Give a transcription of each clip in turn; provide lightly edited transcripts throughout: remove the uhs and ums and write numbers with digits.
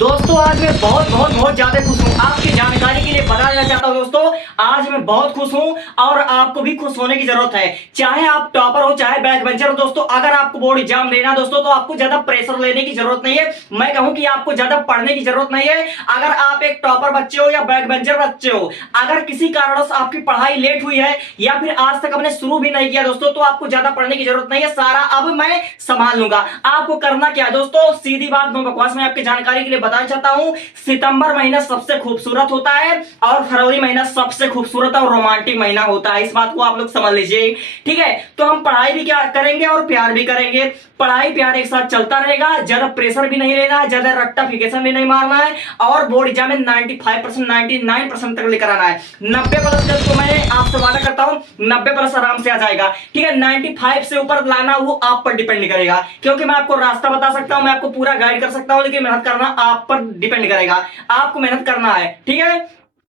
दोस्तों आज मैं बहुत ज्यादा खुश हूँ। आपकी जानकारी के लिए बता देना चाहता हूँ दोस्तों, आज मैं बहुत खुश हूँ और आपको भी खुश होने की जरूरत है। चाहे आप टॉपर हो चाहे बैक बेंचर हो दोस्तों, अगर आपको बोर्ड एग्जाम देना दोस्तों तो आपको ज्यादा प्रेशर लेने की जरूरत नहीं है। मैं कहूँ कि आपको ज्यादा पढ़ने की जरूरत नहीं है। अगर आप एक टॉपर बच्चे हो या बैक बेंचर बच्चे हो, अगर किसी कारणवश आपकी पढ़ाई लेट हुई है या फिर आज तक आपने शुरू भी नहीं किया दोस्तों, तो आपको ज्यादा पढ़ने की जरूरत नहीं है। सारा अब मैं संभाल लूंगा। आपको करना क्या है दोस्तों, सीधी बात नो बकवास, मैं आपकी जानकारी के लिए बताना चाहता हूं। सितंबर महीना सबसे खूबसूरत होता है और फरवरी महीना सबसे खूबसूरत और रोमांटिक महीना होता है। इस बात को आप लोग समझ लीजिए, ठीक है। तो हम पढ़ाई भी क्या करेंगे और प्यार भी करेंगे। पढ़ाई प्यार एक साथ चलता रहेगा, ज्यादा प्रेशर भी नहीं लेना है, ज्यादा रट्टाफिकेशन भी नहीं मारना है और बोर्ड एग्जाम में 95% 99% तक लेकर आना है। 90+ तो मैं आपसे वादा करता हूं 90+ आराम से आ जाएगा, ठीक है। 95 से ऊपर लाना वो आप पर डिपेंड करेगा, क्योंकि मैं आपको रास्ता बता सकता हूं, मैं आपको पूरा गाइड कर सकता हूं, लेकिन मेहनत करना आप पर डिपेंड करेगा। आपको मेहनत करना है, ठीक है।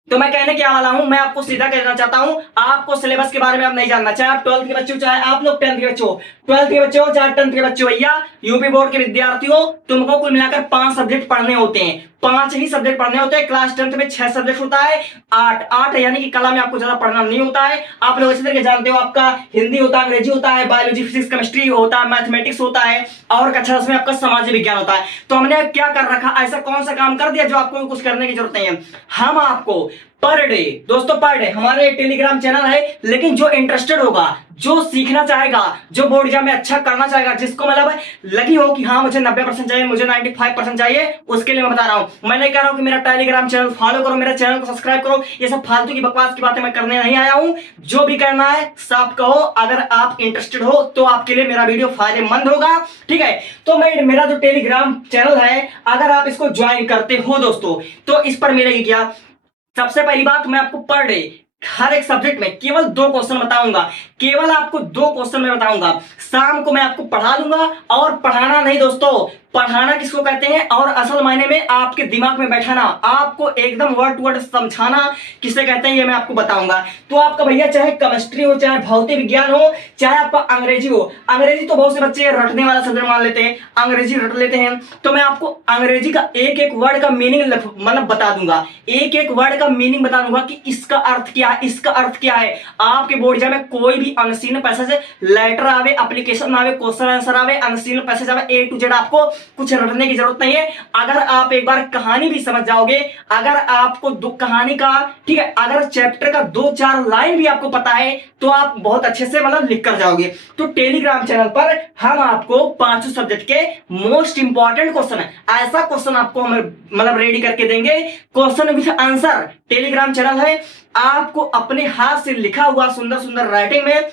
तो मैं कहने क्या वाला हूं, मैं आपको सीधा कहना चाहता हूं, आपको सिलेबस के बारे में आप नहीं जानना। चाहे आप 12th के बच्चे हो, चाहे आप लोग 10th के बच्चे हो, 12th के बच्चे हो चाहे 10th के बच्चे हो, भैया यूपी बोर्ड के विद्यार्थी हो, तुमको कुल मिलाकर 5 सब्जेक्ट पढ़ने होते हैं। 5 ही सब्जेक्ट पढ़ने होते हैं। क्लास 10th में 6 सब्जेक्ट होता है, 8 यानी कि कला में आपको ज्यादा पढ़ना नहीं होता है। आप लोग अच्छी तरीके जानते हो, आपका हिंदी होता है, अंग्रेजी होता है, बायोलॉजी फिजिक्स केमिस्ट्री होता है, मैथमेटिक्स होता है और कक्षा 10 में आपका सामाजिक विज्ञान होता है। तो हमने क्या कर रखा, ऐसा कौन सा काम कर दिया जो आपको कुछ करने की जरूरत नहीं है। हम आपको पर डे दोस्तों, पर डे हमारे टेलीग्राम चैनल है, लेकिन जो इंटरेस्टेड होगा, जो सीखना चाहेगा, जो बोर्ड एग्जाम में अच्छा करना चाहेगा, जिसको मतलब लगी हो कि हाँ मुझे 90% चाहिए, मुझे 95% चाहिए, उसके लिए मैं बता रहा हूं। मैं नहीं कह रहा हूं कि मेरा टेलीग्राम चैनल फॉलो करो, मेरा चैनल को सब्सक्राइब करो। ये सब फालतू की बकवास की बातें मैं करने नहीं आया हूं। जो भी करना है साफ कहो, अगर आप इंटरेस्टेड हो तो आपके लिए मेरा वीडियो फायदेमंद होगा, ठीक है। तो मेरा जो टेलीग्राम चैनल है, अगर आप इसको ज्वाइन करते हो दोस्तों, तो इस पर मिलेगी क्या, सबसे पहली बात, मैं आपको पर डे हर एक सब्जेक्ट में केवल 2 क्वेश्चन बताऊंगा। केवल आपको 2 क्वेश्चन में बताऊंगा। शाम को मैं आपको पढ़ा दूंगा, और पढ़ाना नहीं दोस्तों, पढ़ाना किसको कहते हैं और असल मायने में आपके दिमाग में बैठाना, आपको एकदम वर्ड टू वर्ड समझाना किसे कहते हैं, ये मैं आपको बताऊंगा। तो आपका भैया चाहे केमिस्ट्री हो, चाहे भौतिक विज्ञान हो, चाहे आपका अंग्रेजी हो, अंग्रेजी तो बहुत से बच्चे रटने वाला सब्जेक्ट मान लेते हैं, अंग्रेजी रट लेते हैं, तो मैं आपको अंग्रेजी का एक एक वर्ड का मीनिंग मतलब बता दूंगा, एक एक वर्ड का मीनिंग बता दूंगा कि इसका अर्थ क्या है, इसका अर्थ क्या है। आपके बोर्ड एग्जाम में कोई भी अनसीन पैसेज लेटर आवे, एप्लीकेशन आवे, क्वेश्चन आंसर आवे, अनसीन पैसेज आवे, ए टू जेड आपको कुछ रटने की जरूरत नहीं है। अगर आप एक बार कहानी भी समझ जाओगे, अगर आपको कहानी का, ठीक है, अगर चैप्टर का 2-4 लाइन भी आपको पता है, तो आप बहुत अच्छे से मतलब लिख कर जाओगे। तो टेलीग्राम चैनल पर हम आपको 5 सब्जेक्ट के मोस्ट इंपॉर्टेंट क्वेश्चन है, ऐसा क्वेश्चन आपको हम मतलब रेडी करके देंगे, question with answer. Telegram channel है, आपको अपने हाथ से लिखा हुआ सुंदर सुंदर राइटिंग में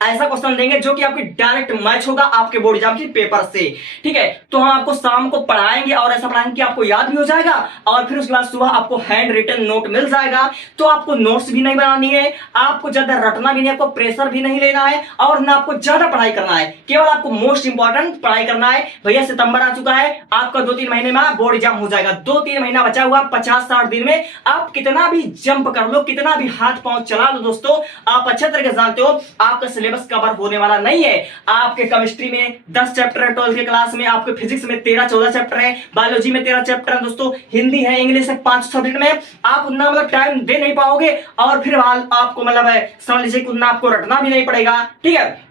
ऐसा क्वेश्चन देंगे जो कि आपकी डायरेक्ट मैच होगा आपके बोर्ड एग्जाम के पेपर से, ठीक है। तो हम आपको शाम को पढ़ाएंगे और ऐसा पढ़ाएंगे कि आपको याद भी हो जाएगा, और फिर उसके बाद सुबह आपको हैंड रिटन नोट मिल जाएगा। तो आपको नोट्स भी नहीं बनानी है, आपको ज्यादा रटना भी नहीं, आपको प्रेशर भी नहीं लेना है, और ना आपको ज्यादा पढ़ाई करना है, केवल आपको मोस्ट इंपॉर्टेंट पढ़ाई करना है। भैया सितंबर आ चुका है, आपका 2-3 महीने में बोर्ड एग्जाम हो जाएगा। 2-3 महीना बचा हुआ, 50-60 दिन में आप कितना भी जंप कर लो, कितना भी हाथ पांव चला लो दोस्तों, आप अच्छे तरीके से जानते हो आपका सिलेबस कवर होने वाला नहीं है। आपके केमिस्ट्री में 10 चैप्टर है 12th के क्लास में, आपके फिजिक्स में 13-14 चैप्टर है, बायोलॉजी में 13 चैप्टर है दोस्तों, हिंदी है, इंग्लिश है, 5 सब्जेक्ट में आप उतना मतलब टाइम दे नहीं पाओगे, और फिर आपको मतलब है समझ लीजिए उतना आपको रटना भी नहीं पड़ेगा, ठीक है।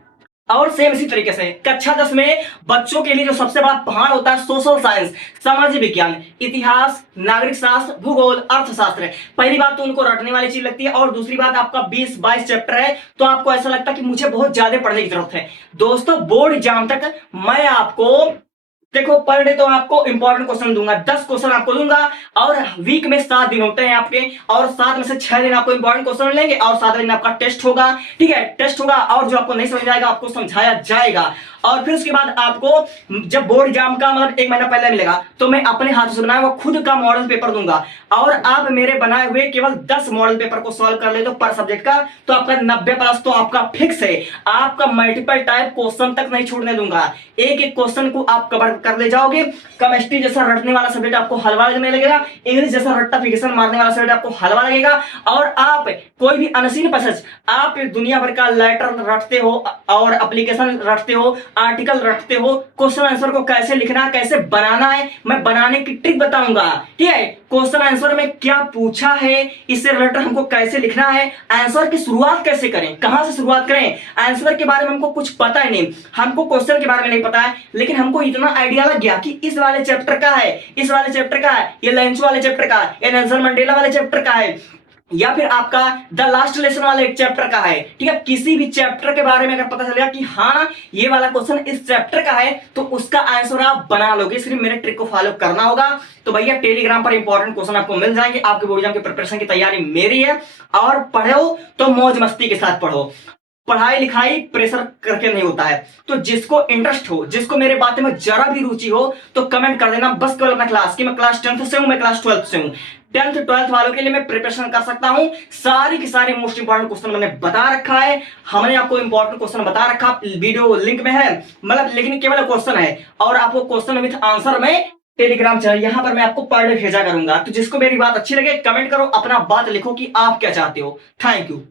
और सेम इसी तरीके से कक्षा 10 में बच्चों के लिए जो सबसे बड़ा पहाड़ होता है सोशल साइंस, सामाजिक विज्ञान, इतिहास, नागरिक शास्त्र, भूगोल, अर्थशास्त्र। पहली बात तो उनको रटने वाली चीज लगती है, और दूसरी बात आपका 20-22 चैप्टर है, तो आपको ऐसा लगता है कि मुझे बहुत ज्यादा पढ़ने की जरूरत है। दोस्तों बोर्ड एग्जाम तक मैं आपको देखो पर डे तो आपको इंपॉर्टेंट क्वेश्चन दूंगा, 10 क्वेश्चन आपको दूंगा, और वीक में 7 दिन होते हैं आपके, और 7 में से 6 दिन आपको इंपॉर्टेंट क्वेश्चन लेंगे, और 7 दिन आपका टेस्ट होगा, ठीक है। टेस्ट होगा और जो आपको नहीं समझ आएगा आपको समझाया जाएगा, और फिर उसके बाद आपको जब बोर्ड एग्जाम का मतलब 1 महीना पहले मिलेगा, तो मैं अपने हाथों से बनाया हुआ खुद का मॉडल पेपर दूंगा, और आप मेरे बनाए हुए केवल 10 मॉडल पेपर को सॉल्व कर ले तो पर सब्जेक्ट का, तो आपका 90+ तो आपका फिक्स है। आपका मल्टीपल टाइप क्वेश्चन तक नहीं छोड़ने दूंगा, एक एक क्वेश्चन को आप कवर कर ले जाओगे। केमिस्ट्री जैसा रटने वाला सब्जेक्ट आपको हलवा लगने लगेगा, इंग्लिश जैसा रट्टाफिकेशन मारने वाला सब्जेक्ट आपको हलवा लगेगा, और आप कोई भी अनसीन पैसेज, आप दुनिया भर का लेटर रटते हो और एप्लीकेशन रटते हो, आर्टिकल रखते हो, क्वेश्चन आंसर को कैसे लिखना है, कैसे बनाना है, मैं बनाने की ट्रिक बताऊंगा। ठीक है, क्वेश्चन आंसर में क्या पूछा है, इससे रिलेटेड हमको कैसे लिखना है, आंसर की शुरुआत कैसे करें, कहां से शुरुआत करें। आंसर के बारे में हमको कुछ पता ही नहीं, हमको क्वेश्चन के बारे में नहीं पता है, लेकिन हमको इतना आइडिया लग गया कि इस वाले चैप्टर का है, इस वाले चैप्टर का है, ये लंच वाले चैप्टर का है, ये नेल्सन मंडेला वाले चैप्टर का है, या फिर आपका द लास्ट लेसन वाले एक चैप्टर का है। ठीक है, किसी भी चैप्टर के बारे में अगर पता चलेगा कि हाँ ये वाला क्वेश्चन इस चैप्टर का है, तो उसका आंसर आप बना लोगे। सिर्फ मेरे ट्रिक को फॉलो करना होगा। तो भैया टेलीग्राम पर इंपॉर्टेंट क्वेश्चन आपको मिल जाएंगे। आपके बोर्ड एग्जाम की प्रिपरेशन की तैयारी मेरी है, और पढ़ो तो मौज मस्ती के साथ पढ़ो। पढ़ाई लिखाई प्रेशर करके नहीं होता है। तो जिसको इंटरेस्ट हो, जिसको मेरे बातें में जरा भी रुचि हो, तो कमेंट कर देना बस केवल अपना क्लास की, मैं क्लास 10th से हूं, मैं क्लास 12th से हूं। 10th 12th वालों के लिए मैं प्रिपरेशन कर सकता हूं। सारी की सारी मोस्ट इंपॉर्टेंट क्वेश्चन मैंने बता रखा है, हमने आपको इंपॉर्टेंट क्वेश्चन बता रखा, वीडियो लिंक में है, मतलब लेकिन केवल क्वेश्चन है, और आपको क्वेश्चन विथ आंसर में टेलीग्राम चैनल यहां पर मैं आपको पर डे भेजा करूंगा। तो जिसको मेरी बात अच्छी लगे कमेंट करो, अपना बात लिखो कि आप क्या चाहते हो। Thank you.